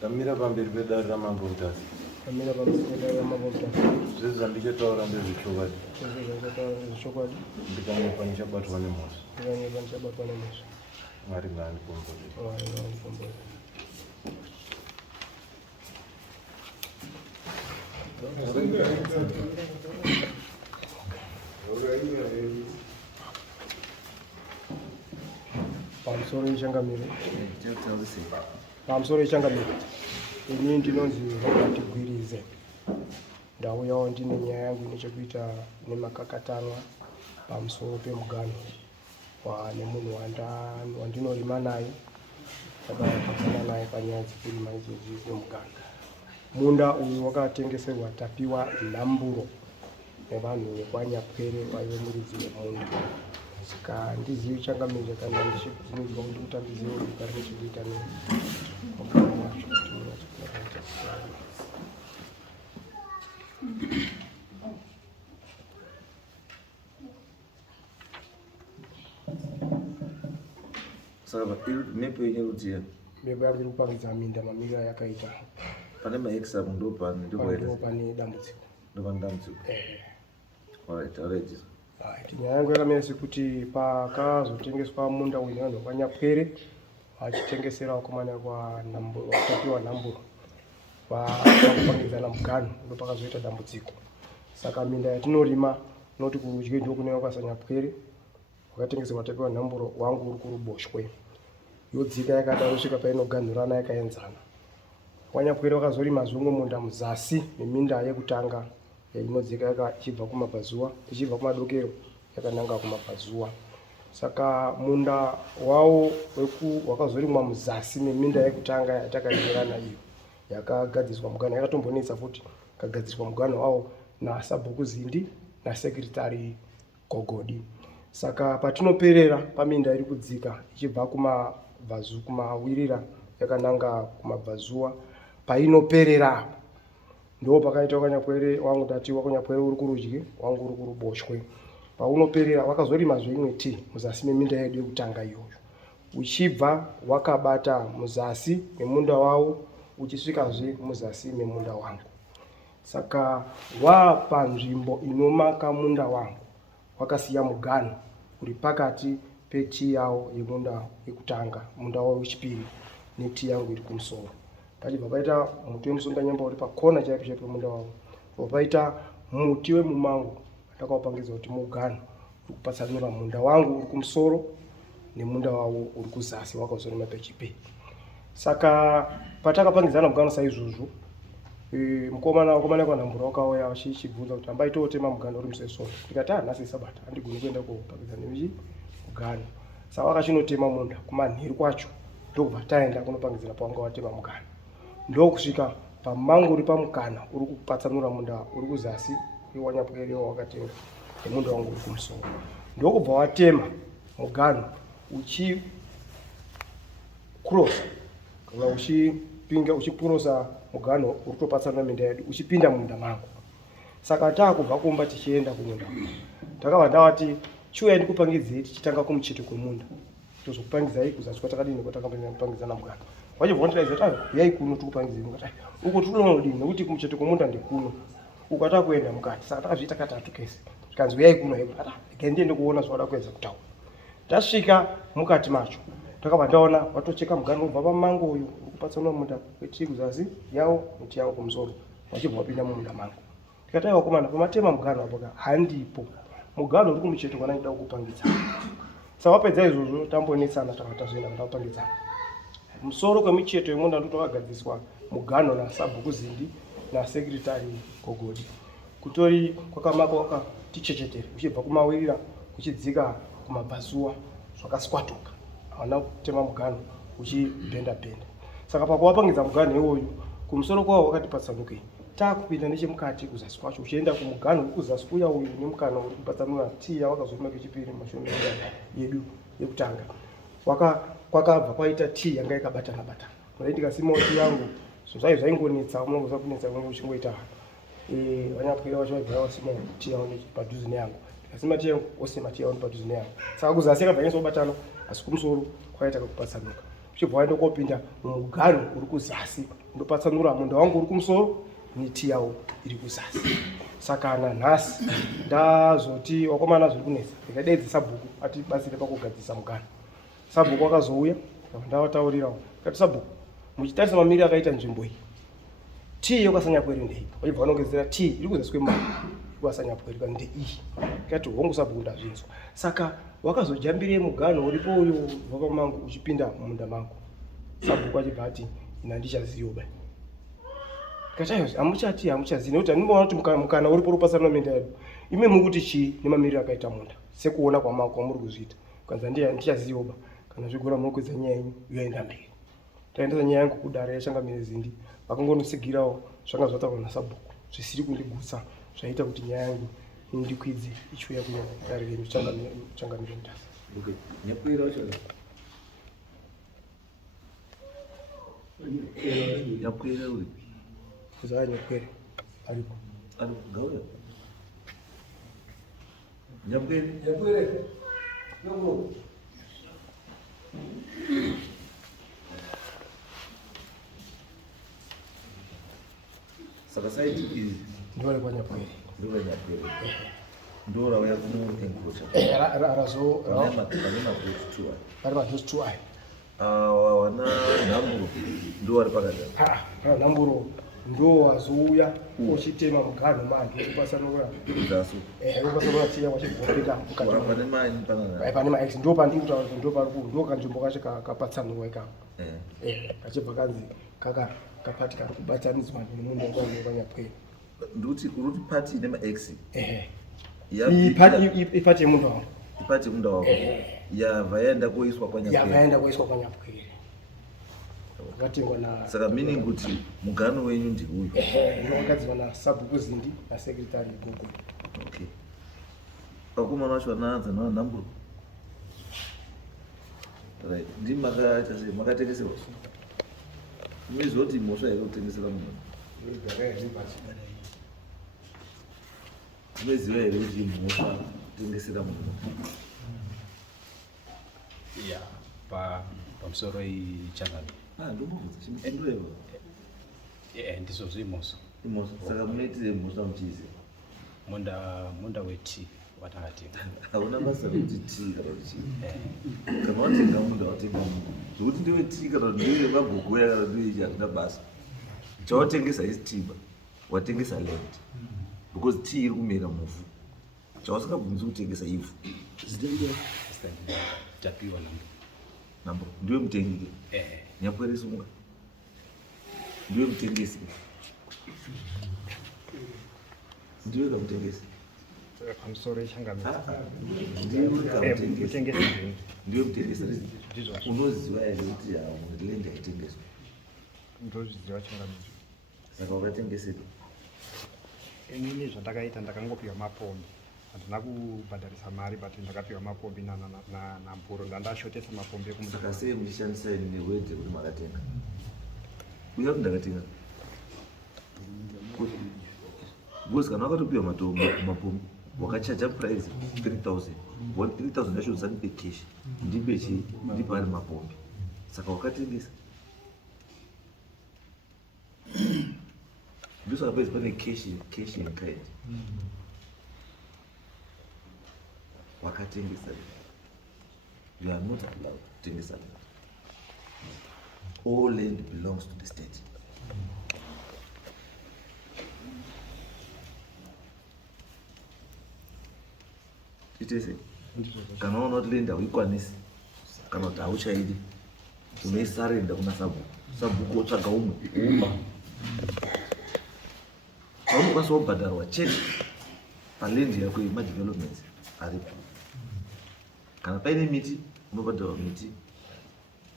Kamira pamberi pedare ramambotasi. Kamira pamberi pedare ramambotasi. Zvese zvandichataura ndezvechokwadi. Zvese zvandikataura ndezvechokwadi. Ndikanyepa ndichabatwa nemhosva. Ndikanyepa ndichabatwa nemhosva. Mwari ngaandikomborere. Mwari ngaandikomborere. Pamusoro yechangamiro. Pamusoro yechangamiro. Ini ndinonzi Robert Gwirize. Ndauyawo ndine nyaya yangu inechekuita nemakakatanwa pamusoro pemuganhu nemunhu wandinorima naye. Takapadzana naye panyaya dzekurima idzodzi kwemuganhu. Munda uyu wakatengeserwa tapiwa nhamburo nevanhu vekwanyapwere vaive muridzi wemunda. Saka ndizivi changamiro kana ndichidzinidzwa kuti kutambidziwe kugara nechekuita nemuganhu wacho. Saka mhepo yenyerutiya mhepo yari kupangidza minda mamiriro yakaita pane max apo ndopane dambudziko. Nyaya yangu yakamira sekuti pakazotengeswa munda uyu nevanhu vakwanyapwere vachitengesera vakomana vakatapiwa nhamburo vakupangidzana muganhu ndopakazoita dambudziko. Saka minda yatinorima noti kurudyi ndokune vakasanyapwere wakatengeserwa tapiwa nhamburo wangu uri kuruboshwe yodzika yakadaro kusvika painoganhurana yakaenzana. Kwanyapwere wakazorima zvimwe munda muzasi meminda yekutanga inodzika ichibva kumabvazuva ichibva kumadokero yakananga kumabvazuva. Saka munda wawo wakazorimwa muzasi meminda yekutanga yatakaenderana iyo yakagadziswa muganhu yakatombonetsa futi kagadziswa muganhu wawo naSabhuku Zindi naSekretari Gogodi. Saka patinoperera paminda iri kudzika ichibva kumawirira yakananga kumabvazuva painoperera ndo pakaita wakanyapwere wangu tati wakanyapwere uri kurudyi wangu uri kuruboshwe. Paunoperera wakazorima zvimwe muzasi meminda yedu yekutanga iyoyo uchibva wakabata muzasi memunda wawo uchisvikazve muzasi memunda wangu. Saka wapanzvimbo inomaka munda wangu wakasiya muganhu uri pakati peti yawo yemunda yekutanga munda wawo wechipiri neti yangu iri kumusoro. Pachibva paita muti wemusonganyamba uri pakona chaipo chaipo pemunda wawo. Paita muti wemumango watakaupangidzwa kuti muganhu uri kupatsanura munda wangu uri kumusoro nemunda wawo uri kuzasi wakazorima pechipiri. Saka patakapangidzana muganhu saizvozvo mukomana kwanhambura wakauya achichibvunza kuti hambai tootema muganhu uri musesoro. Ndikati nhasi Sabata handigoni kuenda kopangidzana nemuchi muganhu. Saka wakachinotema munda kumanheru kwacho ndokubva taenda kunopangidzana pawanga watema muganhu. Ndokusvika pamango uri pamukana uri kupatsanura munda uri kuzasi wanyapwere wakatenga nemunda wangu uri kumusoro. Ndokubva watema muganhu uchikurosa kana uchikurosa muganhu uri kutopatsanura minda yedu uchipinda munda mangu. Saka taakubva kumba tichienda kumunda takabva ndavati chiuya ndikupangidzei tichitanga kumucheto kwemunda tozokupangidzai kuzasi kwatakadini kwatakapangidzana muganhu. Wachibva ndikaiza yai kuno tikupangidzei mukati uko tunodini nekuti kumucheto kwemunda ndikuno uko takuenda mukati. Saka takazviita katatu kese tikanzi yai kuno ndiende kuona zvawada kuedza kutaura. Tasvika mukati macho takabva ndaona watocheka muganhu ubva pamango uyu uri kupatsanura munda weti kuzasi yawo miti yangu kumusoro wachibva wapinda mumunda mangu. Tikati vakomana pamatema muganhu apo handipo muganhu uri kumucheto kwana ndida kukupangidzana. Saka wapedza izvozvo tambonetsana takatazoenda kundakupangidzana. Musoro kwemicheto yemunda ndo wakagadziswa muganhu naSabhuku Zindi naSekretari Gogodi. Kutori kwakamakwa kwakati chechetere uchibva kumawirira uchidzika kumabvazuva zvakaskwatuka hawana kutema muganhu uchibhenda bhenda. Saka pakuwapangidza muganhu iwoyu kumusoro kwawo wakati patsanukei taakupinda nechemukati kuzasi kwacho uchienda kumuganhu uri kuzasi kuya uyu nemukana uri kupatsanura tiya wakazorima kechipiri mashure yedu yekutanga. Kwakabva kwaita tii yanga yakabatana batana. Kuti ndikasimawo tii yangu zvaingonetsa unongoza kunetsa kunge uchingoita vanyapwere vacho vaibva vasima tii yawo padhuze neyangu. Ndikasima tii yangu osima tii yawo padhuze neyangu. Saka kuzasi yakabva yanyasobatana asi kumusoro kwaita kakupatsanuka. uchibva waenda kopinda muganhu uri kuzasi ndopatsanura munda wangu uri kumusoro neti yawo iri kuzasi. Saka nanhasi ndazoti wakomana zviri kunetsa ndikadeedza Sabhuku atibatsire pakugadzisa muganhu. Sabhuku akazouya ndavataurirawo kati Sabhuku muchitarisa mamiriro akaita nzvimbo iyi tii yokasanyapwere ndei wachibva vanongedzera tii iri kuzasi kwemari kwasanyapwere kandi ndeiyi kati hongu Sabhuku ndazvinzwa. Saka wakazojambire muganhu uripo uyo vakamangu uchipinda mumunda mangu. Sabhuku achibva ati ina ndichaziyo bai kati hamuchazivi nekuti handinoona kuti mukana uripo rupasana minda yedu ime mukuti chii nemamiriro akaita munda sekuona kwamuri kuzviita kanza ndichaziyo ba kana zvigora munokwedza nyaya yenyu yoenda mberi. Taendesa nyaya yangu kudare yachangamire zindi vakangonosigirawo zvanga zvataurwa naSabhuku zvisiri kundigutsa zvaita kuti nyaya yangu indikwidze ichiuya kudare renyu changamire mutasa. Nyakwira wacho nyakwira uri kuzaa nyakwere aripo gauya nyakwere saka saiti izi ndore kwa nyakwere ndora waya kumuengrocha vari madhosi 2 aya wana nhamburo ndo wari pakati nhamburo ndo wazouya uchitema muganhu manje upasanura tiya wachigopinda pane maex ndo pandiri kutaura ndo kanzvimbo kacho kapatsanurwa ikako kachibva kanzi kapati kari kubatanidzwa nemunhu wakanyapwera nduti uruti pati ine maex ipati yemunda wangu ipati yemunda wangu yavaenda koiswa kwanyapwere wakatengwa na saka meaning kuti muganhu wenyu ndiuyu wakagadzirwa naSabhuku Zindi nasekretari Google. Okay, vakomana vacho vanaanza navanhamburo right ndimakaita sei makatengeserwa mizoti mhosva here kutengesera munhu umeziva here kuti mhosva kutengesera munhu ya pamusoro ichangamire ndomubvudza chimendureva ndizvo zvimhosva saka munoitire mhosva muchiziva munda wetii watakatenga hauna basa rekuti tii kana kuti chii kana watenga munda watenga munda zvokuti ndewe tii kana kuti ndewe magogoya kana ndewe hazvina basa chawatengesa isi tiba watengesa land because tii iri kumera muvhu chawasingabvunzi kutengesa ivhu tapiwa namburo ndiwe mutengi nyapweresi unga ndiwe mutengesi ndiwe kamutengesi pamusoro ichangamire ndiwe mutengesi unoziva here kuti lendi haitengeswa ndozviziva changamire saka wakatengeseka inini zvandakaita ndakangopiwa mapombi handina kubhadharisa mari but ndakapiwa mapombi namburo ndandashotesa mapombi saka sei muchishandisa newedhe kuti makatenga uya kuti ndakatenga because kana wakatopiwa mapombi wakachaja price 3000 3000 yacho usanipe cash ndipe chii ndipe ari mapombi saka wakatengesa ndosaka paizi pane cash in kind wakatengesa you are not allowed kutengesa land. All land belongs to the state. Itese kana unaona kuti land hauikwanisi kana kuti hauchaidi unoisarenda kuna Sabhuku wotsvaga umwe uba haunokwanisa kubhadharwa chete palendi yako yemadevelopments aripo. Kana paine miti unobhadharwa miti,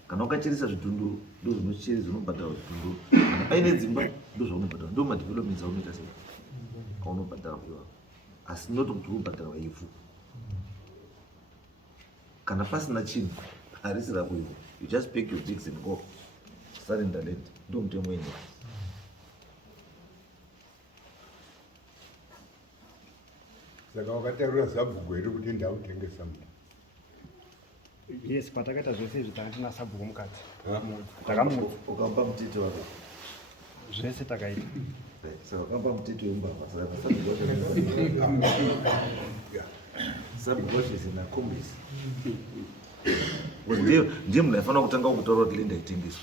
kana ukacheresa zvitundu ndo zvinocheresa unobhadharwa zvitundu, kana paine dzimba ndo zvaunobhadharwa, ndo madevelopments aunoita sei aunobhadharwa iwapo, asi not kuti unobhadharwa ivhu. Kana pasina chinhu harisi rako ivhu, you just pack your digs and go surrender land, ndo mutemo wenyika. Saka wakatarira Sabhuku here kuti ndautengesa munhu. Yes, patakaita zvese izvi takatina sabhuku mukati takamudza Ukampa mtete wako. zvese takaita. Saka ukampa mtete wembavha saka sabhuku zinakombisa. Ndiye munhu aifanira kutanga kutaura kuti Linda itengeswe.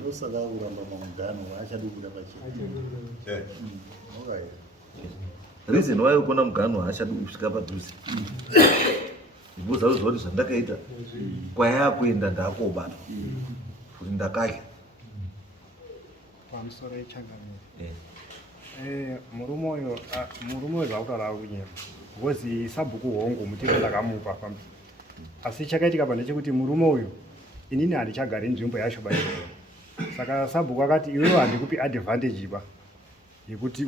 Ndosaka kuramba mamugano achadi kuda pachena. Reason why ukona mugano haachadi kusvika padhuze. Ibuza uziva kuti zvandakaita kwaya kuenda ndakobatwa kuti ndakadya. Pamusoro echangamire. Murume uyo zvakutaura kunyema. Because sabhuku hongu mutero ndakamupa pamwe. Asi chakaitika pano chekuti murume uyu inini handichagari nzvimbo yacho bani. Saka sabhuku akati iwewe handikupi advantage ba yekuti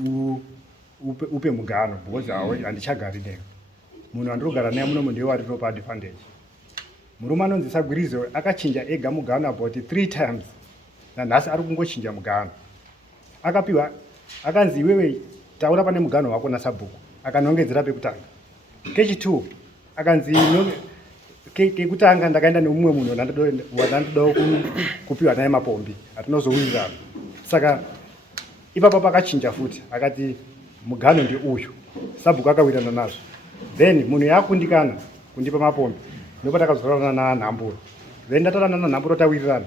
upe mugano because handichagari newe. Munhu andinogara naye munomu ndiye watinopa advantage. Murume anonzi Sagwirizo akachinja ega mugano about 3 times. Nanhasi ari kungochinja mugano. Akapiwa akanzi iwewe taura pane mugano wako naSabhuku. Akanongedzera pekutanga. Kechi2 akanzi kekutanga ndakaenda neumwe munhu wandandoda kupiwa naye mapombi atinozowirirana. Saka ipapo pakachinja futi akati mugano ndi uyu. Sabhuku akawirirana nazvo. Then munhu yakundikana kundipa mapombi ndipo takazorana naNhamburo. Then ndatorana naNhamburo tawirirana.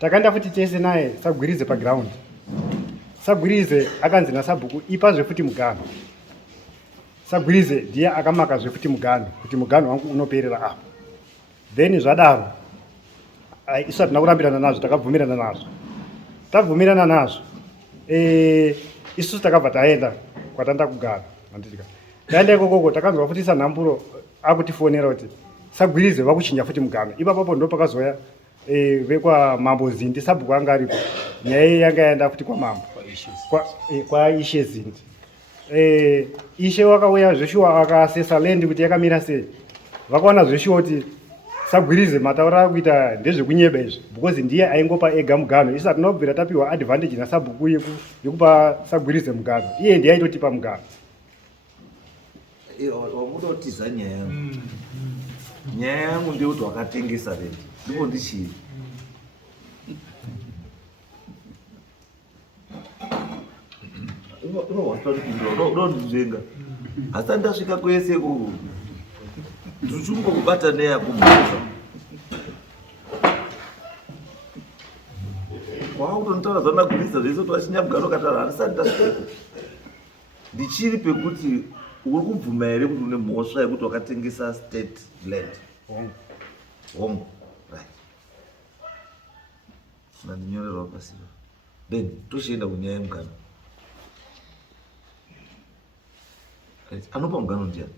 Takaenda futi tese naye Sagwirize paground. Sagwirize akanzi naSabhuku ipa zvefuti mugano. Sagwirize ndiye akamaka zvefuti mugano kuti mugano wangu unoperera apo. Then zvadaro isu hatina kurambirana nazvo takabvumirana nazvo. Tabvumirana nazvo isu takabva taenda kwatanda kugara handitika. Taenda ikokoko takanzwa futi saNhamburo akutifonera kuti Sagwirize vakuchinja futi mugano. Ipapo ndo pakazoya vekwa Mambo Zindi Sabhuku anga aripo. Nyaya yanga yaenda futi kwa Mambo kwa Ishe Zindi. Ishe wakauya zveshuwa akasesa land kuti yakamira sei. Vakaona zveshuwa kuti Sagwirize mataura kuita ndezvekunyeba izvi because ndiye aingopa ega mugano. Isa tinobvira tapiwa advantage naSabhuku yekupa Sagwirize mugano. Iye ndiye aitotipa mugano. Wamuda kutiza nyaya yangu. Nyaya yangu ndiyo kuti wakatengesa rendi. Ndipo ndichiri. Unondinzvenga. Asi ndasvika kwese tuchungokubata neya kumhasa. Wakutontaura zvandagurisa zvese kuti wachinya mugano katara handisati ndasvika. Ndichiri pekuti uri kubvuma here kuti une mhosva yekuti wakatengesa state land. Hongu. Right. Nandinyorerwa pasiva. Then toshienda kunyaya yemugano. Right. Anopa mugano ndiani?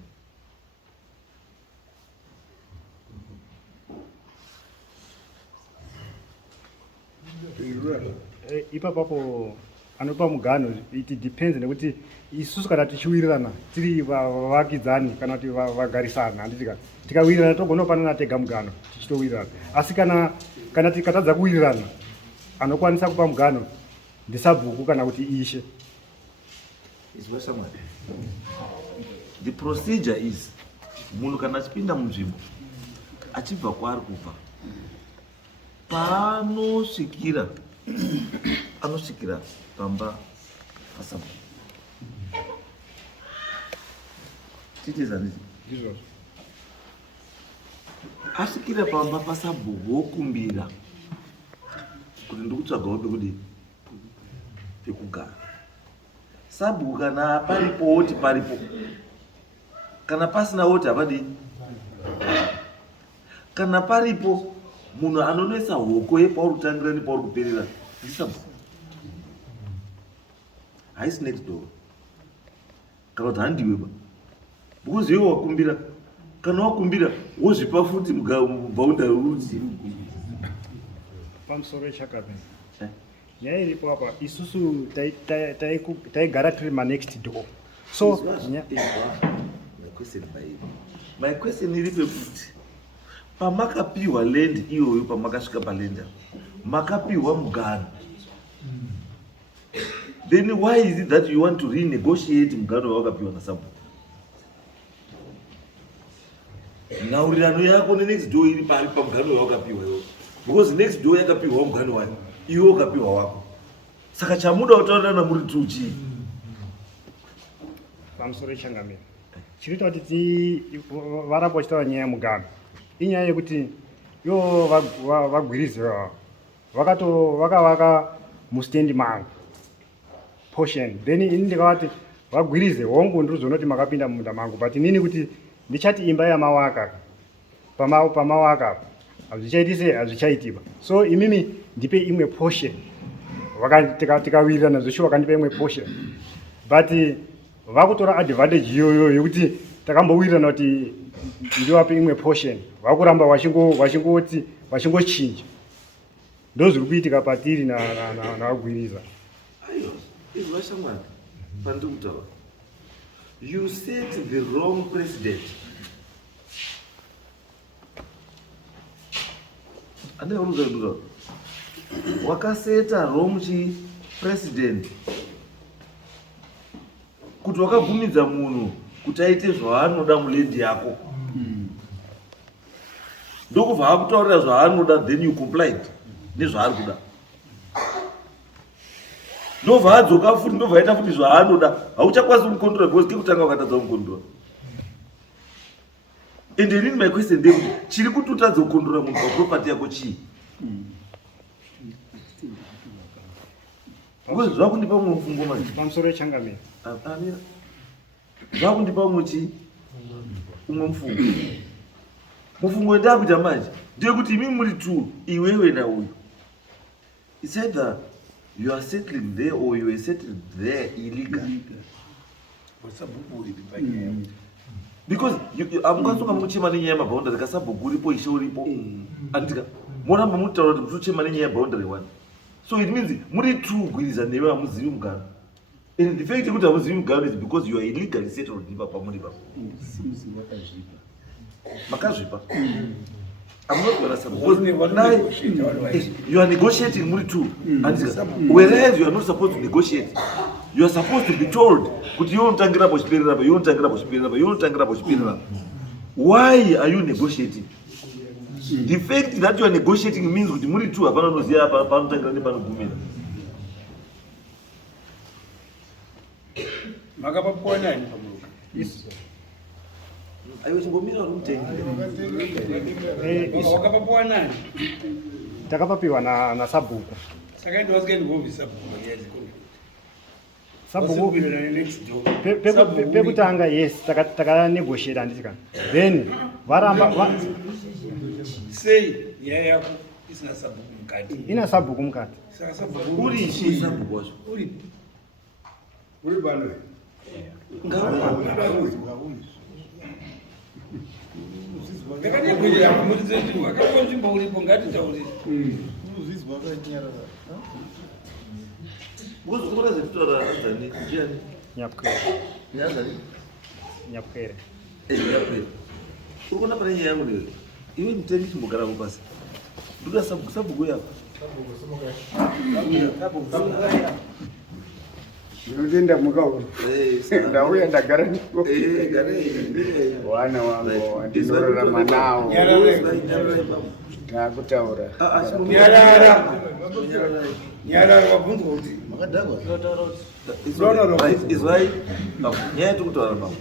Ipapo anopa mugano it depends nekuti isusu kana tichiwirirana tiri vavakidzani kana kuti vagarisana handitika tikawirirana togona kupanana tega mugano tichitowirirana. Asi kana tikatadza kuwirirana anokwanisa kupa mugano ndiSabhuku kana kuti Ishe. The procedure is munhu kana achipinda munzvimbo achibva kwaari kubva paanosvikira anosvikira pamba paSabhuku. Titizanisi Ndizvo. asvikira pamba paSabhuku wokumbira kuti ndikutsvagawo pekugara. Sabhuku kana paripo woti paripo, kana pasina woti hapadi. Kana paripo munhu anonoisa hoko yepauri kutangira nepauri kuperera ndiSabhuku. Haisi next door. Kana kuti handiweba. Because iwe wakumbira. Kana wakumbira wozvipa futi mubhaundari uti. Pamusoro echakadai. Nyaya iripo apa isusu taigara tiri next door. So my question iri pekuti pamakapiwa land iyoyo pamakasvika palenda makapiwa mugano. Then why is it that you want to renegotiate mugano wawakapiwa naSabhuku? nhaurirano yako nenext door iri pari pamugano wawakapiwa iwo, because next door yakapiwa mugano wayo, iwe wakapiwa wako. Saka chamuda kutaurirana muri two chii pamusoro ichangamiro chinoita kuti varamba vachitaura nyaya yemugano inyaya yekuti ivo vagwirizi vakavaka mustendi mangu portion, then ini ndikavati vagwirize hongu ndirizoona kuti makapinda mumunda mangu, but inini kuti ndichati imba yamawaka pamawaka hazvichaitiba, so imimi ndipe imwe portion, tikawirirana zveshuwa vakandipa imwe portion, but vakutora advantage iyoyo yekuti takambowirirana kuti ndivape imwe portion, vakuramba vachingochinja. Ndo zviri kuitika patiri navagwiriza. aiwa izvi vashamwari pandiri kutaura, you set the wrong president. andaiuruzaiura wakaseta wrong president, kuti wakabvumidza munhu kuti aite zvaanoda mulendi yako, ndokubva akutaurira zvaanoda, then you complied nezvaari kuda, ndobva adzoka futi, ndobva aita futi zvaanoda, hauchakwanisi kumukondora because kekutanga wakatadza kumukondora. And inini my question ndekuti chiri kuti utadze kukondora munhu paproperty yako chii? Because zvakundipa mumwe mufungo manje pamusoro echangamiro amira, zvakundipa umwe chii, umwe mufungo. Mufungo wendakuita manje ndeyekuti imi muri two, iwewe nauyu, it's either you are settling there or you are settling there illegally. Because amukasonga muchema nenyaya yemaboundary kasabhuku uripo ishe uripo andika moramba mutaura kuti muchema nenyaya yeboundary one, so it means muri two gwiriza newe hamuzivi mugano, and the fact yekuti hamuzivi mugano is because you are illegally settled ipa pamuri papo makazvipa. I'm not going to suppose you are negotiating muri two, whereas you are not supposed to negotiate. You are supposed to be told kuti you unotangira pochiperera apa, you unotangira pochiperera apa, you unotangira pochiperera apa. Why are you negotiating? The fact that you are negotiating means kuti muri two hapana unoziva panotangira nepanogumira. Makapapuwa nani pamuruka? Aiwe chingomira uri mutengi. Wakapapuwa nani? takapapiwa nasabhuku. Saka ndo wasikaenda kuhofisi sabhuku manyazi kono. Sabhuku pekutanga yes takanegotiate handisika, then varamba sei nyaya yako isina sabhuku mukati. ina sabhuku mukati. Saka sabhuku Uri ishi sabhuku wacho. uri bano. Ndakanegwira yako muri zetu akapo nzvimbo uripo ngatitaurire. Ngozungura zvekutaura azani ndiani? Nyapwere. Nyazani? Nyapwere. Nyapwere. Urikuona pane nyaya yangu newe. Iwe mutemi chimbogara kupasi. Nduka sabhuku yako. Ndinda mukauri. Ndauya ndagara ndiko. Gare. Wana wangu ndinorarama nawo. Ndakutaura. Nyarara wabvunzwa kuti makadhagwa Izwai nyaya yekutaura pamwe.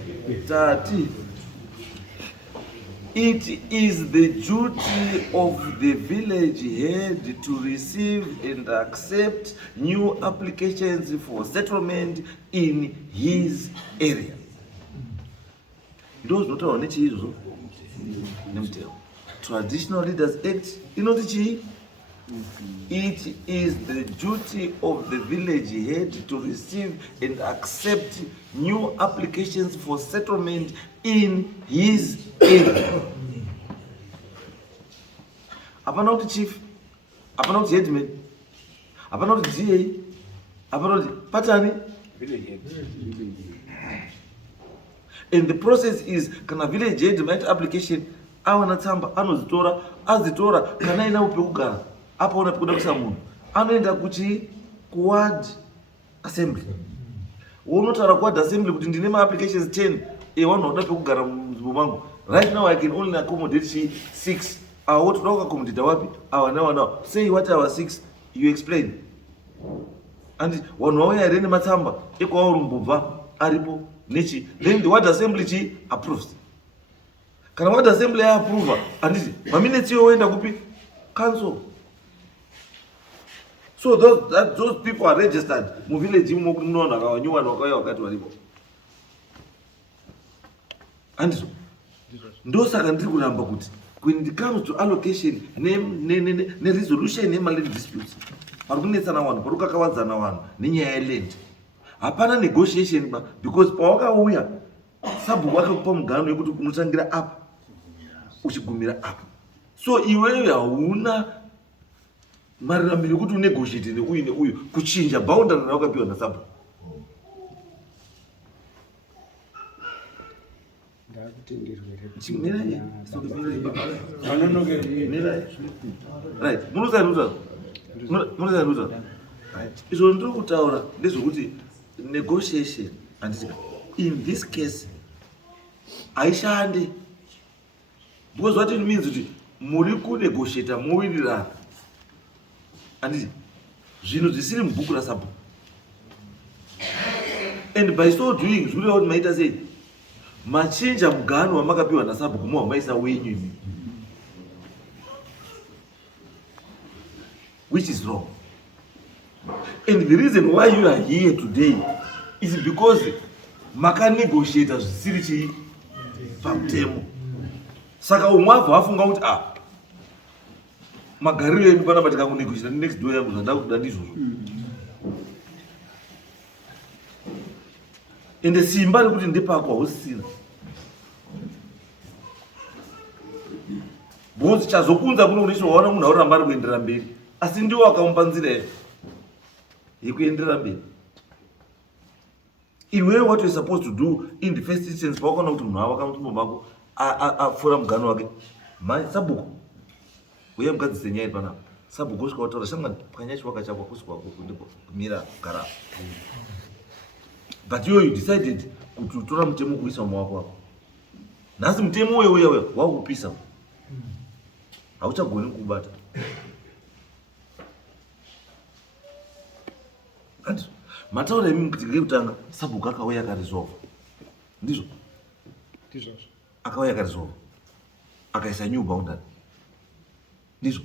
Tati it is the duty of the village head to receive and accept new applications for settlement in his area. Ndo zvinotaurwa nechiizvo nemutemo. Traditional Leaders Act inoti chii? It is the duty of the village head to receive and accept new applications for settlement in his area. Hapana kuti chief, hapana kuti headman, hapana kuti DA, hapana kuti patani. And the process is kana village head maita application awana tsamba anozitora, azitora kana ina upekugara apaona pekuda kuisa munhu anoenda kuward assembly. Unotaura kuward assembly kuti ndine ma applications 10 wanoda pekugara munzvimbo mangu. Right now I can only accommodate 6. What do you accommodate wapi? Now. Say what our 6, you explain. And one way I rene matsamba ekwa urumbubva aripo nechi. Then the ward assembly chi approves. Kana ward assembly approve and maminutes yoenda kupi council. So those people are registered mu village mukunona kawanyuwa wakaya wakati walipo. And so ndo saka ndiri kuramba kuti when it comes to allocation ne resolution ne land disputes parikunetsana vanhu parikakawadzana vanhu nenyaya yeland hapana negotiation ba because pawakauya sabhuku akakupa mugano yekuti unotangira apa uchigumira apa. So iwewe hauna maramiro yekuti unegotiate neuyu neuyu kuchinja boundary rawakapiwa nasabhuku. Right, munozaruza izvo ndiri kutaura ndezvekuti negotiation and in this case haishandi because what it means kuti muri kunegotiate muwirirana and zvinhu zvisiri mubhuku rasabhuku and by so doing zvireva kuti maita sei machinja mugano wamakapiwa nasabhuku muhamaisa wenyu imi, which is wrong. And the reason why you are here today is because maka negotiators zvisiri chii pamutemo. Saka umwavho afunga kuti magariro edu panapa tikakunegotiata next door yangu zvandava kuda ndizvozvo. Ende simba rekuti ndepako hausisina. Because chazokunza kuno kuti waona munhu auramba ari kuenderera mberi asi ndiwo akamupa nzira yekuenderera mberi. Iwewe what you supposed to do in the first instance pawakaona kuti munhu avaka mutumbo mako afura mugano wake sabhuku uye mugadzise nyaya iri panapa. Sabhuku usvika wataura shanga pwanya chiwaka chako kusvika kumira kugara. But you decided kuti utora mutemo kuisa mumaoko wako. Nhasi mutemo uya wakupisa hauchagoni kubata. And mataura emi kuti ngekutanga sabhuku akauya akaresolve. Ndizvo akauya akaresolve akaisa new boundary. Ndizvo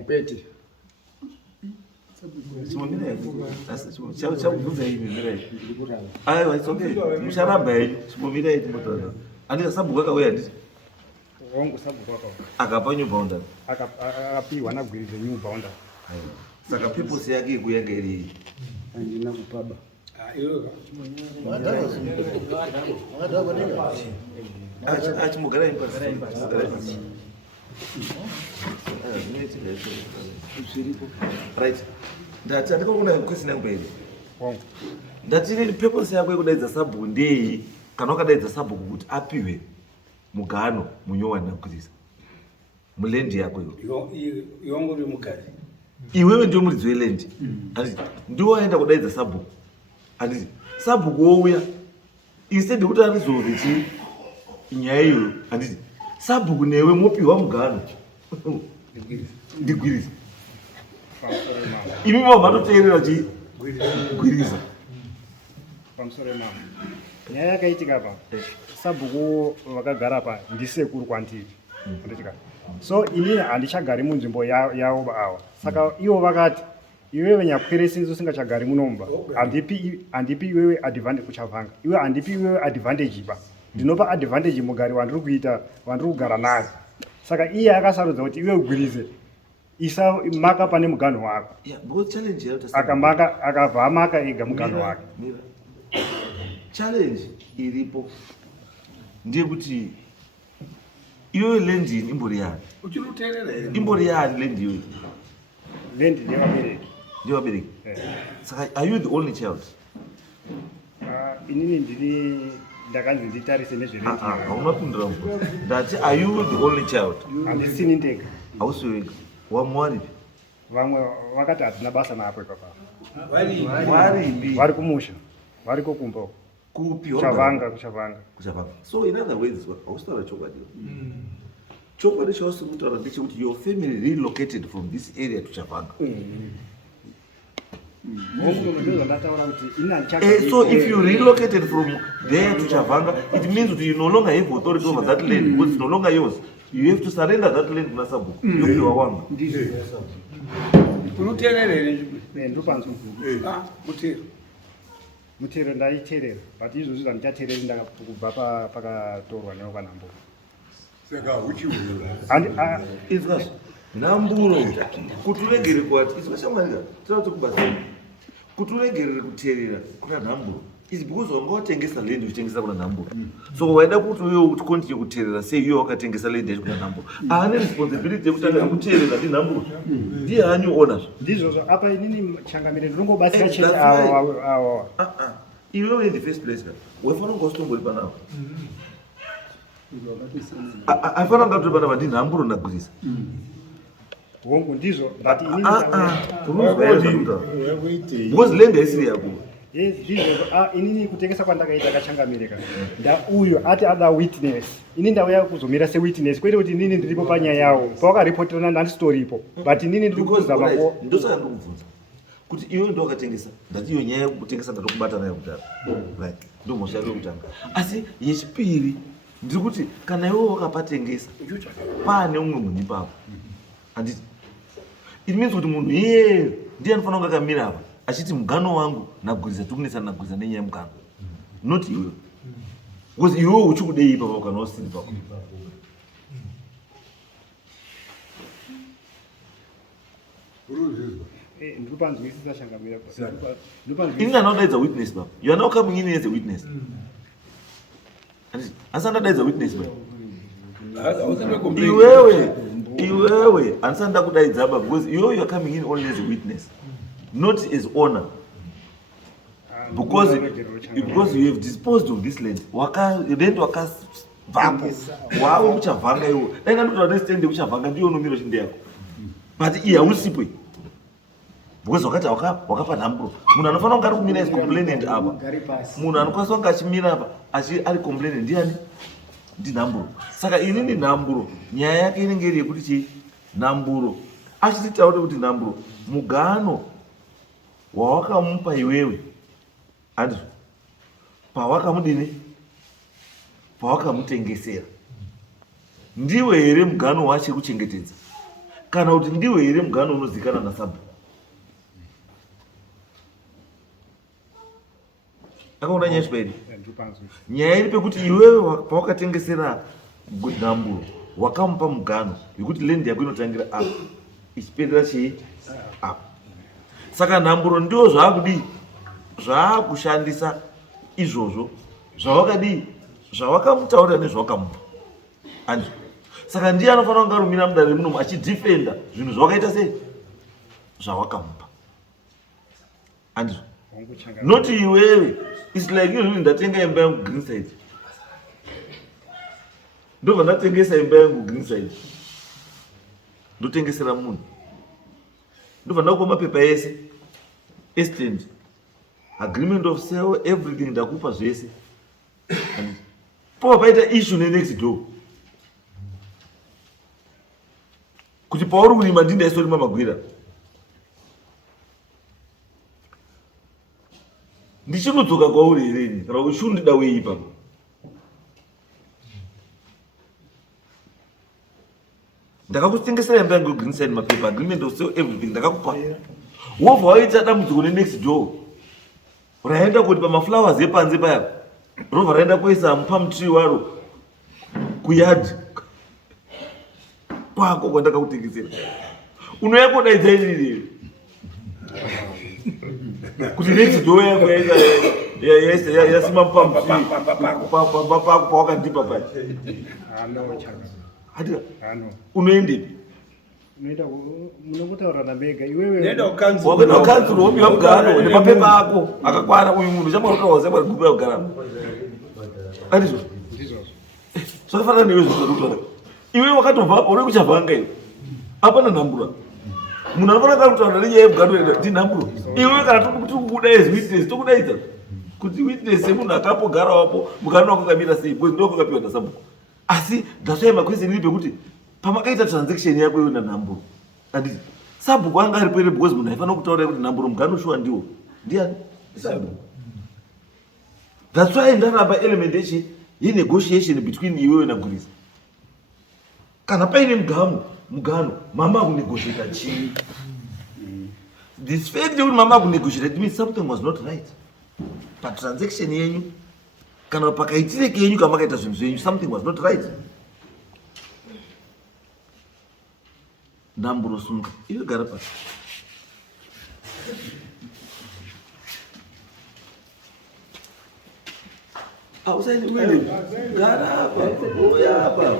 Mpeti chakubvunza imi mirai aiwa it's okay mucharamba henyu chimbomirai timotaura andika sabhuku akauya nditi wangu sabhuku akapa new boundary akapiwa nagwiridze new boundary. Saka purpose yake ikuyanga iri Andina kupaba. achimugara right ndati andikaona question yangu pairi ndati purpose yako yekudaidza sabhuku ndei kana wakadaidza sabhuku kuti apiwe mugano munyowani nakuisa mulendi yako iwangu uri mugari iwewe ndio muridzi welendi anditi ndiwo aenda kudaidza sabhuku anditi sabhuku wouya instead yekuti arizove chi nyaya iyoyo anditi sabhuku newe mopiwa mugano ndigwiriza imi mavatoteerera chi gwiriza pamusoro emama nyaya yakaitika pa sabhuku vakagara pa ndisekuru kwandiri anditika so ini handichagari munzvimbo yavo ava saka ivo vakati iwewe nyakwere sinzi usingachagari munomba handipi iwewe advantage kuchavhanga iwe handipi iwewe advantage ipa ndinopa advantage mugari wandiri kuita wandiri kugara naye saka iye akasarudza kuti iwe ugwirize isa maka pane mugano wako akamaka akabva amaka ega mugano wake. Challenge iripo ndeyekuti iwewe lendi imbori yani imbori yani lendi iyoyo lendi ndevabereki saka are you the only child? Inini ndiri ndakanzi nditarise nezverendi haunapindura mubvunzo ndati are you the only child? handisini ndega hausi wega wamwe waripi? vamwe vakati hatina basa napo ipapa waripi? vari kumusha vari kokumba kupi kuchavanga so in other words hausitaura chokwadi chokwadi chausiri kutaura ndechekuti your family relocated from this area to Chavanga. So if you relocated from there to Chavanga, it means that you no longer have authority over that land because it's no longer yours. You have to surrender that land to Nasabuku. You are one. Mutero ndaiterera but izvozvo zvandichatereri ndakabva pakatorwa neokwanambo izvazvo Namburo kuti uregerere kwati izwa shamwarika tinoda kubasa kuti uregerere kuterera kuna Namburo is because wanga watengesa land uchitengesa kuna Namburo so waida kuti uyo kuti continue kuterera sei iyo wakatengesa land yacho kuna Namburo ane responsibility yekutanga kuterera ndi Namburo ndiye hanyu owner ndizvozvo apa inini changamire ndinongobatsira chete awa iwe in the first place wafana ngostombori panapo afana ngatori panapa ndi Namburo ndagurisa hongu ndizvo but because land haisiri yako inini kutengesa kwandakaita kachangamirika uyo ati ada witness ini ndauya kuzomira sewitness kwete kuti inini ndiripo panyaya yawo pawakaripoterana ndandisitoripo but inini ndiri kuzamako ndosaka ndikubvunza kuti iwe ndo wakatengesa ndati iyo nyaya yekutengesa ndatokubata nayo kudhara right ndo mhosva yako yekutanga asi yechipiri ndiri kuti kana iwe wakapatengesa paane umwe munhu ipapo handiti it means kuti munhu ndiye anofanira kunge akamira apa achiti mugano wangu nagurisa tikunesana nagurisa nenyaya yemugano not iwe because iwe uchikudei ipapa kana usiri pako ndikupanzwisisa changamira ini anodaidza witness baba you are now coming in as a witness asi andadaidza witness baba iwewe andisanda kudaidza baba because you are coming in only as a witness not as owner because you have disposed of this land land wakabvapo wawe uchavhanga iwo dai ndandoti uchavhanga ndiyo nomiro chinde yako but iye hausipo because wakati wakapa Namburo munhu anofanira kunge ari kumira as complainant apa munhu anokwanisa kunge achimira apa ari complainant ndiani ndi Namburo saka inini Namburo nyaya yake inenge iri yekuti chii Namburo achititaura kuti Namburo mugano wawakamupa iwewe andizvo pawakamudini pawakamutengesera ndiwe here mugano wacho kuchengetedza kana kuti ndiwe here mugano unozikanwa naSabhuku akaona nyaya chipedi nyaya iri pekuti iwewe pawakatengesera Namburo wakamupa mugano yekuti land yako inotangira apa ichipedera chii apa saka Namburo ndiwo zvaakudii zvaakushandisa izvozvo zvawakadii zvawakamutaurira nezvawakamupa andizvo saka ndiye anofanira kunge arumira mudare munomu achidhifenda zvinhu zvawakaita sei zvawakamupa andizvo noti iwewe its like izvozvi ndatenga imba yangu Greenside ndobva ndatengesa imba yangu Greenside ndotengesera munhu ndobva ndakupa mapepa ese estate agreement of sale everything ndakupa zvese pava paita issue nenext door kuti pauri kurima ndindaisorima magwira ndichinodzoka kwauri hereni kana uchindida weipa ndakakutengesera imba yangu Greenside mapepa agreement of sale everything ndakakupa wobva waita dambudziko nenext door raenda kuti pamaflowers epanze paya robva raenda kuisa pamutri waro kuyadhi kwako kwandakakutengesera unouya kodaidza inini kuti next door yako yasima pamutri pamba pako pawakandipa paya unoendepi munokutaura namega iwewe wakaenda kukanzuru wopiwa mugano nemapepa ako akakwana uyu munhu chamwarotawasemwari gupa kugara andizvo zvakafanana newe zvozvarikutaura iwe wakatobva uri kuchavhanga iwe apana Namburo munhu anofanira kutaura nenyaya yemugano ndi Namburo iwe kana tiri kubuda as witness tokudaidza kuti witness munhu akapogara wapo mugano wako kamira sei because ndoko kapiwa nasabhuku. Asi that's why makwesini pekuti pamakaita transaction yako yona nhamburo anditi sabhuku anga aripo ere because munhu aifanira kutaura kuti nhamburo mugano shuwa ndiwo ndiani sabhuku. That's why ndaramba element yechi yenegotiation between iwewe naGuriza. Kana paine mugano mama akunegotiata chii. This fact that mama akunegotiate means something was not right. But transaction yenyu kana pakaitire kenyu kama kaita zvinhu zvenyu something was not right. Nhamburo sunga iwe gara pasi. Outside William. Garapa. Oyapa.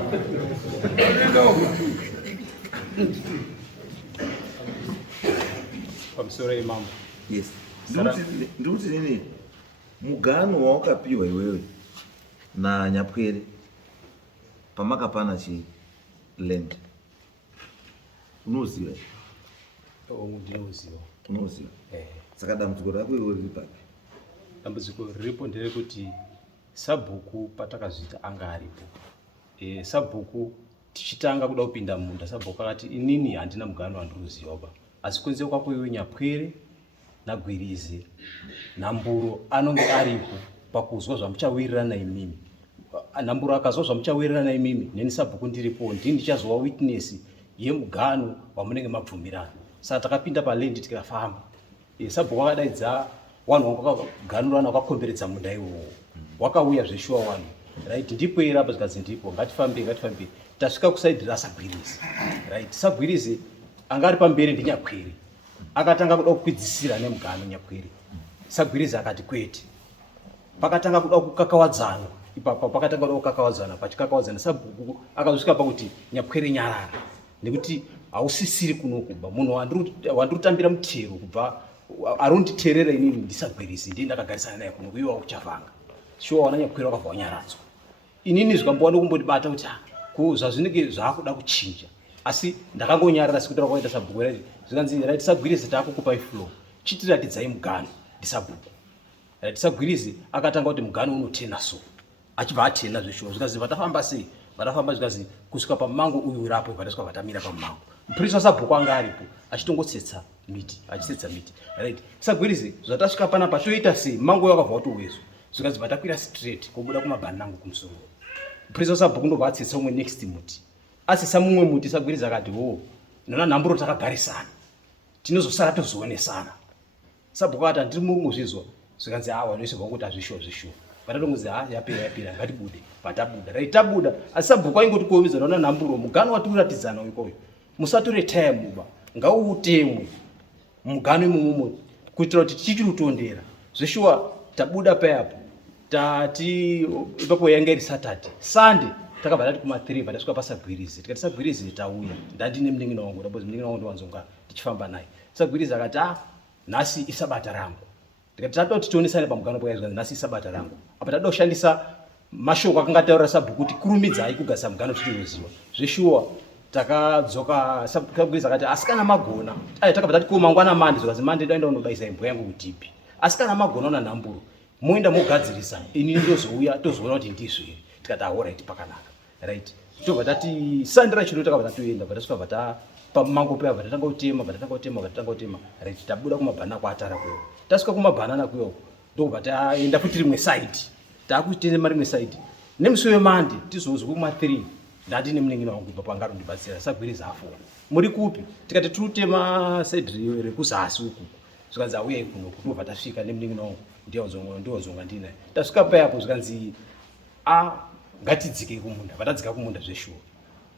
Pamusoro imambo. Yes. Nduti nini? Mugano wawakapiwa iwewe na Nyapwere pamakapana chi land. Unoziva? Ndinoziva. Unoziva. Saka dambudziko rako iwe riri papi? Dambudziko riripo nderekuti sabhuku patakazvita anga aripo. Sabhuku tichitanga kuda kupinda munda sabhuku akati inini handina mugano wandiruziva. Asi kunze kwako iwe Nyapwere naGwirizi Nhamburo anonge aripo pakuzwa zvamuchawirirana imimi. Nhamburo akazwa zvamuchawirirana imimi neni sabhuku ndiripo ndichazova witness yemugano wamunenge mabvumirana. Saka takapinda palendi tikafamba. Sabhuku akadaidza wanhu wakaganurana wakakomberedza munda iwowo. Wakauya zveshuwa wanhu. Right, ndipo era apa zikazi ndipo ngatifambe. Tasvika kusaidi raSagwirizi. Right, Sagwirizi anga ari pamberi ndiNyakwere. Akatanga kuda kukwidzisira nemugano Nyakwere. Sagwirizi akati kwete. Pakatanga kuda kukakawadzana. Ipapo pakatanga kuda kukakawadzana, pachikakawadzana sabhuku akazvika pakuti Nyakwere nyarara. Nekuti ausisiri kunokuba munhu wandirutambira mutero kubva aronditerera inini ndiSagwirizi ndiye ndakagarisana naye kuno kuiwa kuchavanga. Shuwa wana Nyakwere wakabva wanyaradzwa. Inini zvikambowana kumbodibata kuti zvazvinenge zvaakuda kuchinja. Asi ndakangonyarara sikutira kwaita sabhuku rati zvikanzi right Sagwirizi taakukupai flow chitiratidzai mugano ndiSabhuku. Right, Sagwirizi akatanga kuti mugano unotena so achibva atena zveshuwa zvikanzi vatafamba sei vatafamba zvikanzi kusvika pamango uyu urapo vatasvika vatamira pamango. Muprista waSabhuku anga aripo achitongotsetsa miti achisetsa miti. Right, Sagwirizi zvatasvika panapa toita sei mango yakabva watowezo zvikanzi vatakwira straight kubuda kumabhanangu kumusoro. Muprista waSabhuku ndobva atsetsa umwe next muti. Asisa mumwe muti Sagwirizi akati nona Nhamburo takagarisana tinozosara tozoonesana. Sabhuku akati ndiri murungozvizwa zvikanzi wanoisirwa kuti azvishuwa vatatongozi yapera ngatibude. Patabuda right tabuda asi Sabhuku aingotikomedza nona Nhamburo mugano watiratidzana ikoyo musatore time uba ngautemwe mugano imomo kuitira kuti tichiri kutondera zveshuwa tabuda payapo tati ipapo yanga iri Saturday Sunday takabva tati kuma3 vatasvika paSagwirizi tikati Sagwirizi tauya ndandine munin'ina wangu ndabozi munin'ina wangu ndiwanzonga tichifamba naye. Sagwirizi akati nhasi isabata rangu. Tikati tatoti tionesane pamugano pakaizwa nhasi isabata rangu. Apa tatoda kushandisa mashoko akanga taura Sabhuku kuti kurumidzai kugasa mugano tichiruziwa. Zveshuwa takadzoka Sagwirizi akati asikana magona takabva tati kumangwana mande zvikanzi mande ndaenda unobaisa imbwa yangu kutipi. Asikana magona na Nhamburo moenda mogadzirisa inini ndozouya tozoona kuti ndizviri. Tikati alright pakanaka. Right, tobva tati sandira chino takabva tatoenda vatasvika vata pamango paya vatatanga kutema. Right, tabuda kumabhanana kwaatara kweyo. Tasvika kumabhanana kweyo ndobva taenda kuti rimwe side taakutema rimwe side nemusi wemande tizozwa kuma3 ndandine munin'ina wangu kubva pangarondibatsira Sagwirizi afona muri kupi tikati turutema side rekuzasi uku zvikanzi auya kuno kutobva tasvika nemunin'ina wangu ndiwazonga ndinaye. Tasvika payapo zvikanzi ngatidzike kumunda vatadzika kumunda zveshuwa.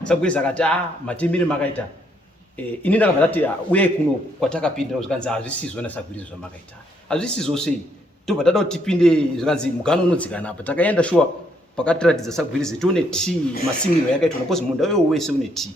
Sagwirizi akati matembere makaita ini ndakabva tati uyai kuno kwatakapindira zvikanzi hazvisizvo naSagwirizi zvamakaita hazvisizvo sei tobva tada kuti tipinde zvikanzi mugano unodzikana apa. Takaenda shuwa pakatiratidza Sagwirizi tione tea masimiro yakaitwa nakozi munda uyo wese une tea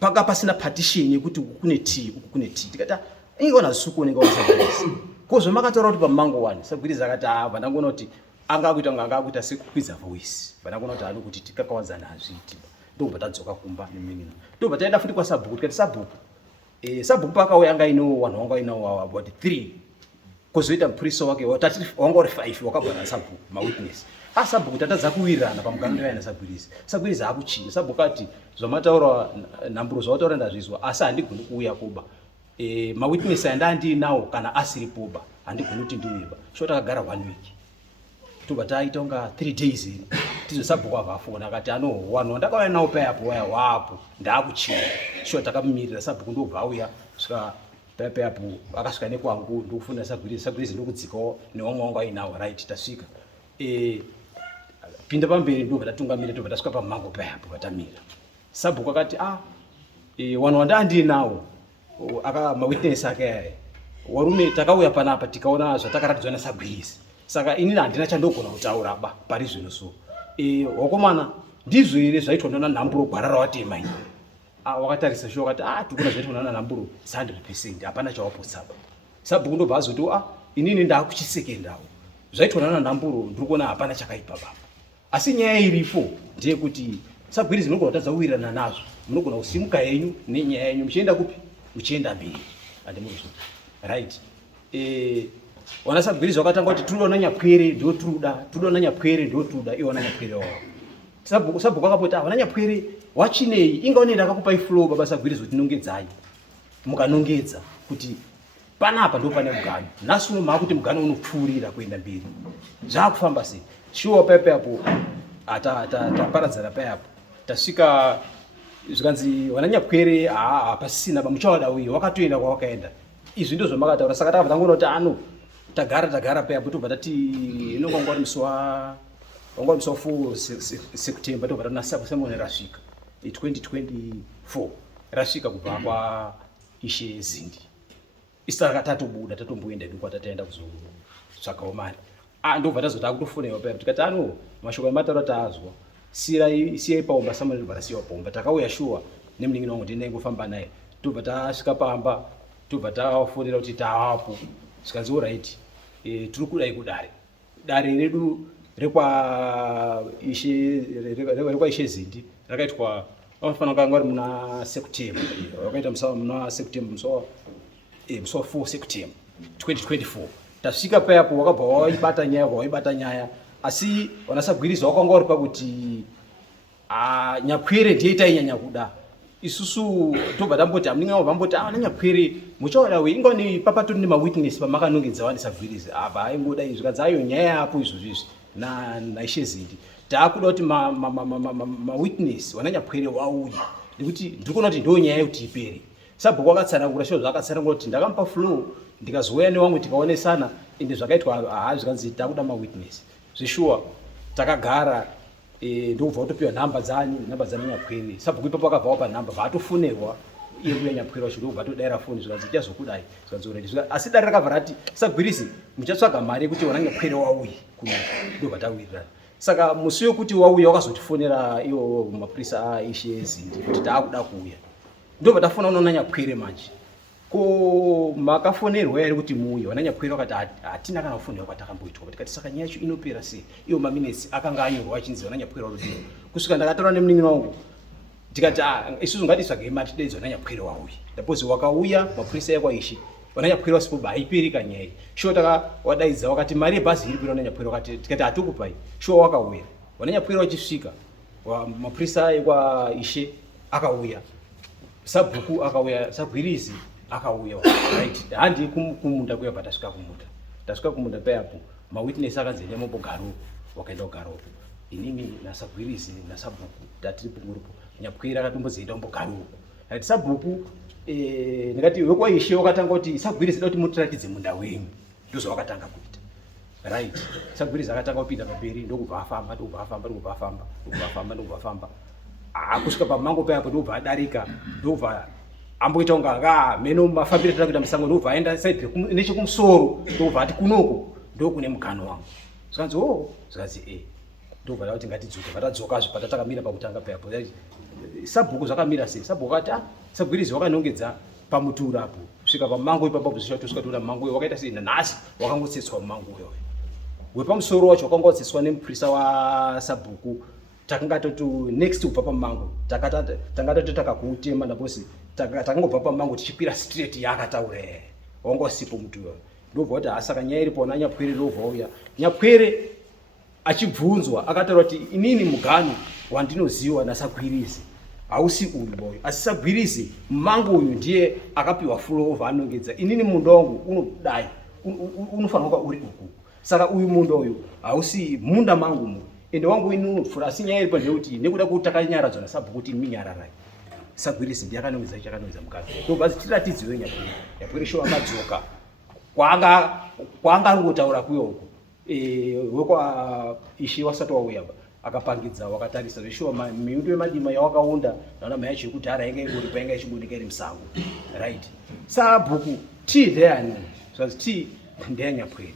paka pasina partition yekuti uku kune tea uku kune tea. Tikati ingaona hazvisi kuoneka waSagwirizi kozvo makataura kuti pamango 1 Sagwirizi akati vandangoona kuti angakuita sekukwidza voice vandangoona kuti kuti tikakawadzana hazviiti. Ndobva tadzoka kumba nemunin'ina ndobva taenda futi kwaSabhuku tikati Sabhuku Sabhuku pakauya anga ino vanhu vanga ino about 3 kozoita muprisa wake watati wanga uri 5 wakabva nasabhuku mawitness asabhuku tatadza kuwirirana pamugano yana sagwirizi akuchinja sabhuku ati zvamataura nhamburo zvavataura ndazvizwa asi handigoni kuuya kuba mawitness anda ndiinawo kana asiripoba handigoni kuti ndiuiba sho takagara 1 week tobva taita unga 3 days ino tizo sabhuku abva afona akati wanhu wandakauya nawo payapo waya wapo ndaakuchinja sho takamumirira sabhuku ndobva auya svika payapo akasvika nekwangu ndokufunda sagwirizi ndokudzikawo nevamwe wangu ainawo right tasvika pinda pamberi ndobva tatungamira tobva tasvika pamango payapo patamira sabhuku akati wanhu wandaandinawo mawitness ake aya warume takauya panapa tikaona zvatakaratidzwa nasagwirizi saka inini handina chandogona kutaura ba pari zvino so wakomana ndizvo here zvaitwa nanhamburo gwara rawatema ini wakatarisa sho wakati tikuna zvaitwa nanhamburo 100% hapana chawapotsaba sabhuku ndobva azoti inini ndaakuchisekendawo zvaitwa nanhamburo ndiri kuona hapana chakaipa baba asi nyaya iripo ndeyekuti sagwirizi munogona kutadza kuwirirana nazvo munogona kusimuka yenyu nenyaya yenyu muchienda kupi muchienda mberi handimuzvo right wana sagwirizi wakatanga kuti turiona nyapwere ndio turiona nyapwere ndio turuda iwana nyapwere wao sabhuku akapoti wana nyapwere wachinei ingaonenda akakupai flow baba sagwirizi kuti nongedzai mukanongedza kuti panapa ndo pane mugano nhasi uno maakuti mugano unopfuurira kuenda mberi zvakufamba sei shuwa payapo taparadzana payapo tasvika zvikanzi wana nyapwere pasisina bamuchawada uyu wakatoenda kwawakaenda izvi ndizvo makataura saka takabva tangoona kuti tagara payapo tobva tati inonga wanga uri musi wa 4 September tobva tanasa semone rasvika 2024 rasvika kubva kwa Ishe Zindi isaka tatobuda tatomboenda ndiko tataenda kuzotsvakawo mari ndobva tazoti kutofonewa payapo tikati mashoko emataura taazwa siyai paomba samuel varasiwa paomba takauya shuwa nemunin'ina wangu ndinenge kufamba naye tobva tasvika pamba tobva tafonera kuti taapo zvikanzi alright tiri kudai kudare dare redu rekwa Ishe Zindi rakaitwa vanofanira kanga vari muna September wakaita muna September musi wa 4 September 2024 tasvika payapo wakabva waibata nyaya asi wanasagwiriza wakanga uri pakuti nyapwere ndiye tainyanya kuda isusu tobva tamboti amunin'ina wangu vamboti nanyapwere muchawada we ingoni papatori nemawitness pamakanongedza wanisagwiriza apa aingoda izvi zvikanzi ayo nyaya yapo izvozvizvi naIshe Zindi taakuda kuti mawitness wananyapwere wauya nekuti ndiri kuona kuti ndo nyaya yekuti ipere sabhuku akatsanangura sho zvakatsanangura kuti ndakamupa flow ndikazouya newamwe tikaonesana ende zvakaitwa zvikanzi takuda mawitness zvishuwa takagara ndokubva kutopiwa nhamba dzanyapwere sabhuku ipapo akabvawo panhamba vaatofonerwa iye uya nyapwere wacho ndokubva todaira foni zvikanzi tichazokudai zvikanzi asi dare rakabva rati sagwirizi muchatsvaga mari yekuti wana nyapwere wauye kuno ndobva tawirirana saka musi wekuti wauya wakazotifonera iwo mapurisa aIshe Zindi kuti taakuda kuuya ndobva tafona unoona nyapwere manje ko makafonerwa here kuti muuye wana nyapwere wakati hatina kana kufonerwa kwatakamboitwa tikati saka nyaya yacho inopera sei iwo maminesi akanga anyorwa achinzi wana nyapwere warudiro kusvika ndakataura nemunin'ina wangu tikati isusu ngatisvage mari tidaidzwa nanyapwere wauya ndapozi wakauya mapurisa ekwaIshe wana nyapwere wasipoba haiperi kanyaya sho wadaidza wakati mari yebhazi iri kuira nanyapwere wakati tikati hatukupai sho wakauya wana nyapwere wachisvika mapurisa ekwaIshe akauya sabhuku akauya sagwirizi akauya right handi kumunda kuya tasvika kumunda payapo mawitness akanzi ende mumbogaropo wakaenda kugaropo inini nasagwirizi nasabhuku tatiri punguripo nyapwere akatombozoenda kumbogaropo right sabhuku ndikati wekwaIshe wakatanga kuti sagwirizi da kuti mutiratidze munda wenyu ndozvawakatanga kuita right sagwirizi akatanga kupinda pamberi ndokubva afamba kusvika pamango payapo ndobva adarika ndobva amboita unga meno mafambiro tatakuita musango ndobva aenda side nechekumusoro ndobva ati kunoko ndokune mugano wangu zvikanzi zvikanzi ndobva tati ngatidzoke vatadzokazve patatakamira pakutanga payapo sabhuku zvakamira sei sabhuku akati sagwirizi wakanongedza pamutura apo kusvika pamango ipapo zvisvika toona mango uyo wakaita sei nanhasi wakangotsetswa mumango uyo wepamusoro wacho wakanga watsetswa nemupurisa wasabhuku takanga toti next kubva pamango tanga totaka kuutema ndaposi takangobva pamango tichikwira straight yaakataura wanga usipo mutu uyo ndobva kuti asaka nyaya iripona Nyapwere ndobva uya Nyapwere achibvunzwa akataura kuti inini mugano wandinoziva naSagwirizi hausi uyu boyo asi Sagwirizi mumango uyu ndiye akapiwa full over anongedza inini munda wangu unodai unofanirwa uri uku saka uyu munda uyu hausi munda mangu mu ende wangu ini unopfura asi nyaya iripo ndeyekuti nekuda kutakanyaradzwa naSabhuku kuti minyararai Sagwirizi ndiye akanongedza chakanongedza mukadzi tobva tiratidziwe Nyapwere sho akadzoka kwanga angotaura kuyoko wekwa ishi wasati wauya akapangidza wakatarisa zveshuwa miundo yemadima yawakaunda naona mai yacho yekudhara yanga ingoripo yanga ichibudika iri musango right Sabhuku tii ndeyani zvazi tii ndeyaNyapwere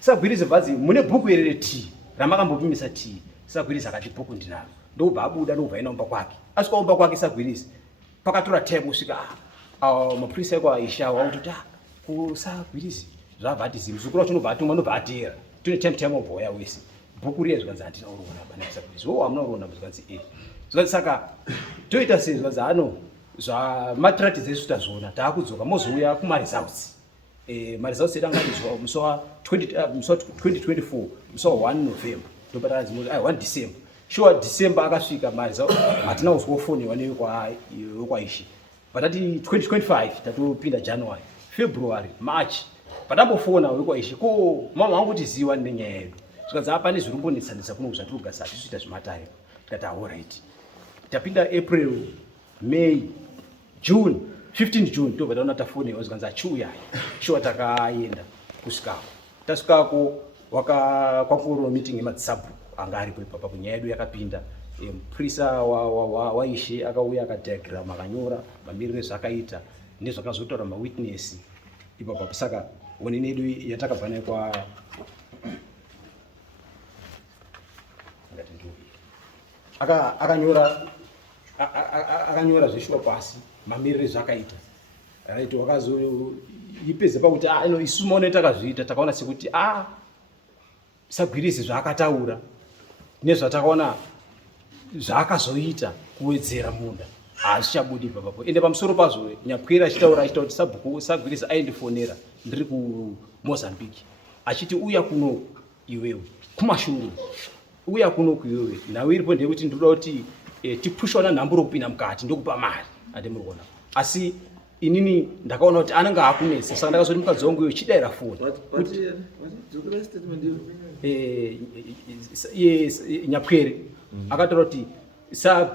Sagwirizi bvadzi mune bhuku iri retii ramakambopimisa tii Sagwirizi akati bhuku ndinaro ndobva abuda ndobva ainaumba kwake asvikaumba kwake Sagwirizi pakatora time kusvika mapurisa ekwa ishawa autoti kuSagwirizi zvabva zimu zukuru wacho nobva atumwa nobva atera tune time obhoya wese bhuku riye zvikanzi handina urona bana Sagwirizi hamuna urona zvikanzi zvikanzi saka toita sei zvikanzi ano zvamatiratidzo esu tazviona taakudzoka mozouya kumaresults maresults edu anganidzwa musi wa 2024 musi wa 1 November ndopata dzimwe 1 December sure December akasvika maresults hatina kuzofoniwa newekwa ishi patati 2025 tatopinda January February March patambofona wekwa ishi ko mama wangu tiziva nenyaya yedu zvikanzi apane zviri kumbonetsanetsa kuno zvatirikugasa hatisuita zvematare tikati alright tapinda April May June 15 June tobva taona tafoniwa zvikanzi achiuyai shuwa takaenda kusvikako tasvikako kwakungorwa meeting yemadzisabhuku anga aripo ipapa kunyaya yedu yakapinda muprisa waishe akauya akadiagram akanyora mamiriro ezvakaita nezvakazotaura mawitness ipapo saka onini yedu yatakabva nayo kwa akanyora zveshuwa pasi mamiriro ezvakaita right wakazoipedza pakuti isu maona takazviita takaona sekuti Sagwirizi zvaakataura nezvatakaona zvaakazoita kuwedzera munda hazvichabudi ipapapo ende pamusoro pazvo Nyapwere achitaura kuti Sagwirizi aindifonera ndiri kuMozambique achiti uya kuno iwewe kumashuru uya kuno kuiwewe nhau iripo ndeyekuti ndinoda kuti tipushwa nanhamburo kupinda mukati ndokupa mari handimurikuona asi inini ndakaona kuti anenge akunetsa saka ndakazoti mukadzi wangu iwe chidayira foni Nyapwere akataura kuti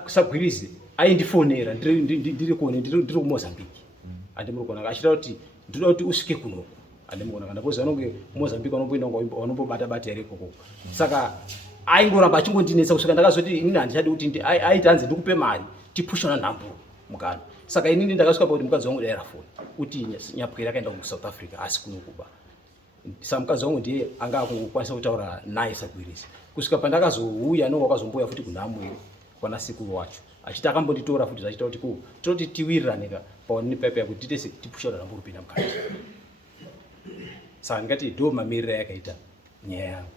Sagwirizi aindifonera ndiri kuMozambique handimurikuona achitaura kuti ndinoda kuti usvike kunoko handimurikuona kana pozi vanonge kuMozambique vanomboenda vanombobata-bata here ikoko saka aingoramba achingondinetsa kusvika ndakazoti inini handichadi kuti aiti hanzi ndikupe mari tipushana nhamburo mugano saka inini ndakasvika pakuti mukadzi wangu dayira foni kuti Nyapwere akaenda kuSouth Africa asi kunokuba saka mukadzi wangu ndiye anga akungokwanisa kutaura naye Sagwirizi kusvika pandakazouya nonge wakazomboya futi kunhamwe kwanasikuru wacho achiti akambonditora futi zvachita kuti toti tiwiriraneka paonini paipa yakuti titese tipushana nhamburo kupinda mukati saka ndingati ndo mamiriro yakaita nyaya yangu.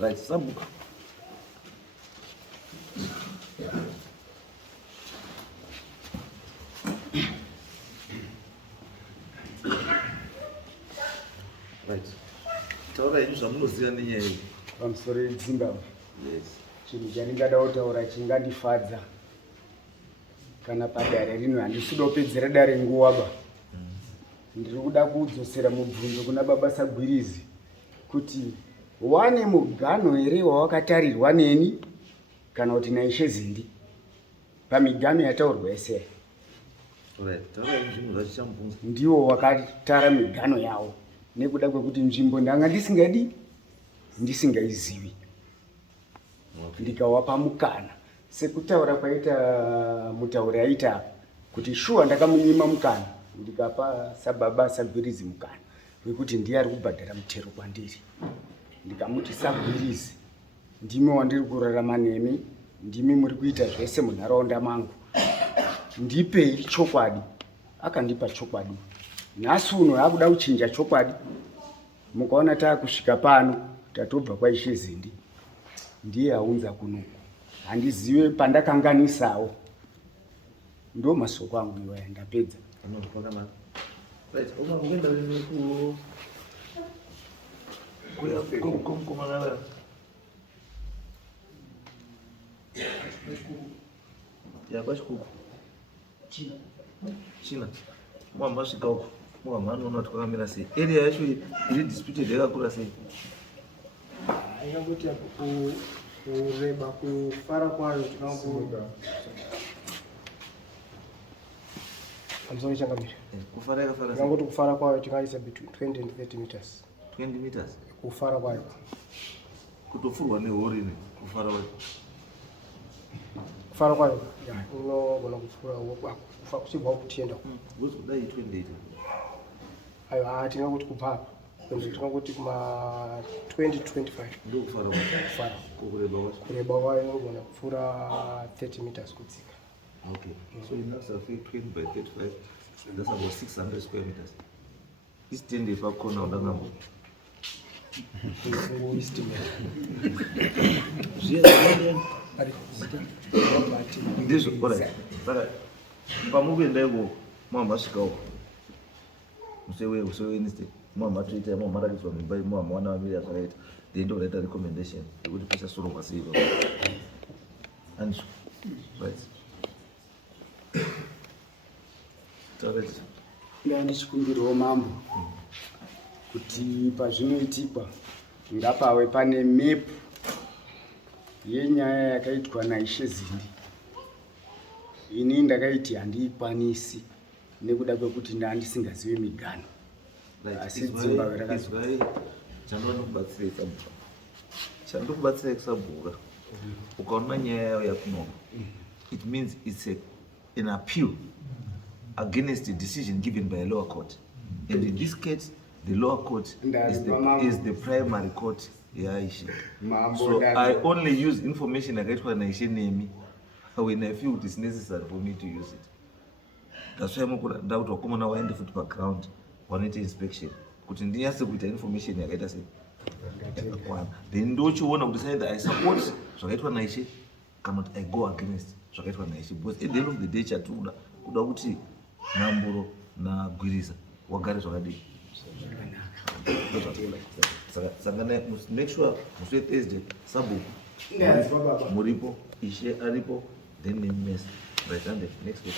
Right, Sabhuku. Right. Taura yenyu zvamunoziva nenyaya iyi. pamusoro yeZimbabwe. Yes. Chinhu chandingada kutaura chingandifadza kana padare rino handisi kuda kupedzera dare nguva ba. Ndiri kuda kudzosera mubvunzo kuna baba Sagwirizi kuti wane mugano here wawakatarirwa neni kana kuti naishe Zindi pamigano yataurwa yese. Right. Taura yenyu zvinhu zvachichamubvunza. Ndiwo wakatara migano yawo nekuda kwekuti nzvimbo ndanga ndisingaizivi ndikawapa mukana sekutaura kwaita mutauri aita kuti shuwa ndakamunyima mukana ndikapa sababa Sagwirizi mukana wekuti ndiye ari kubhadhara mutero kwandiri. Ndikamuti Sagwirizi, ndimi wandiri kurarama nemi, ndimi muri kuita zvese munharaunda mangu, ndipei chokwadi. Akandipa chokwadi. Nhasi uno akuda kuchinja chokwadi. Mukaona taakusvika pano tatobva kwaishe Zindi. Ndiye aunza kuno. Handizive pandakanganisawo. Ndo masoko angu iwaya ndapedza. Anozwakanaka. Right. Ukaenda ku kukomana ya kwachikuku China. Mwamba svika uko. Mwamba anoona twakamira sei. Area yacho iri disputed yakakura sei. Aingakuti kureba kufara kwayo tinambo amsoni changamira. Kufara yakafara sei. Aingakuti kufara kwayo tingaisa between 20 and 30 meters. 20 meters. Kufara kwayo. Kutofurwa nehori ne kufara kwayo. Kufara kwayo. Unogona kufura kufa kuchibva kutienda. Kuzodai 28. Ayo tingakuti kupapa. Tingakuti kuma 20 to 25. Ndo kufara kwayo. Kufara. Kureba kwayo unogona kufura 30 meters kudzika. Okay. So you have to 20 by 35. That's about 600 square meters. This 10 if I corner on the number. Ndizvo bora. Saka pamukuenda iko mwamba svika uko. Musewe instead. Mwamba toita mwamba ratizwa mimba mwamba wana vamira zvakaita. Ndindo raita recommendation yekuti pachasorongwa sei iko. Anzvo. Right. Target. Ndichikumbirawo mambo kuti pazvinoitikwa ngapawe pane mepu yenyaya yakaitwa naishe Zindi. Ini ndakaiti handiikwanisi nekuda kwekuti ndandisingazivi migano. Asi Zimbabwe rakazwai chandokubatsirai kusabhura. Ukaona nyaya yayo yakunoma. It means it's an appeal against the decision given by a lower court. And in this case, the lower court is the primary court. So I only use information I get when I say name when I feel it is necessary for me to use it. That's why I'm going to come on our foot background on it inspection. Kuti ndiyase kuita information yakaita sei. Then don't you want to decide that I support zvakaitwa naishe kana kuti I go against zvakaitwa naishe, because at the end of the day chatuda kuda kuti Namburo na Gwiriza wagare zvakadii. Saka make sure muswe Thursday Sabhuku muripo, Ishe aripo, then name mess. Right, and next week.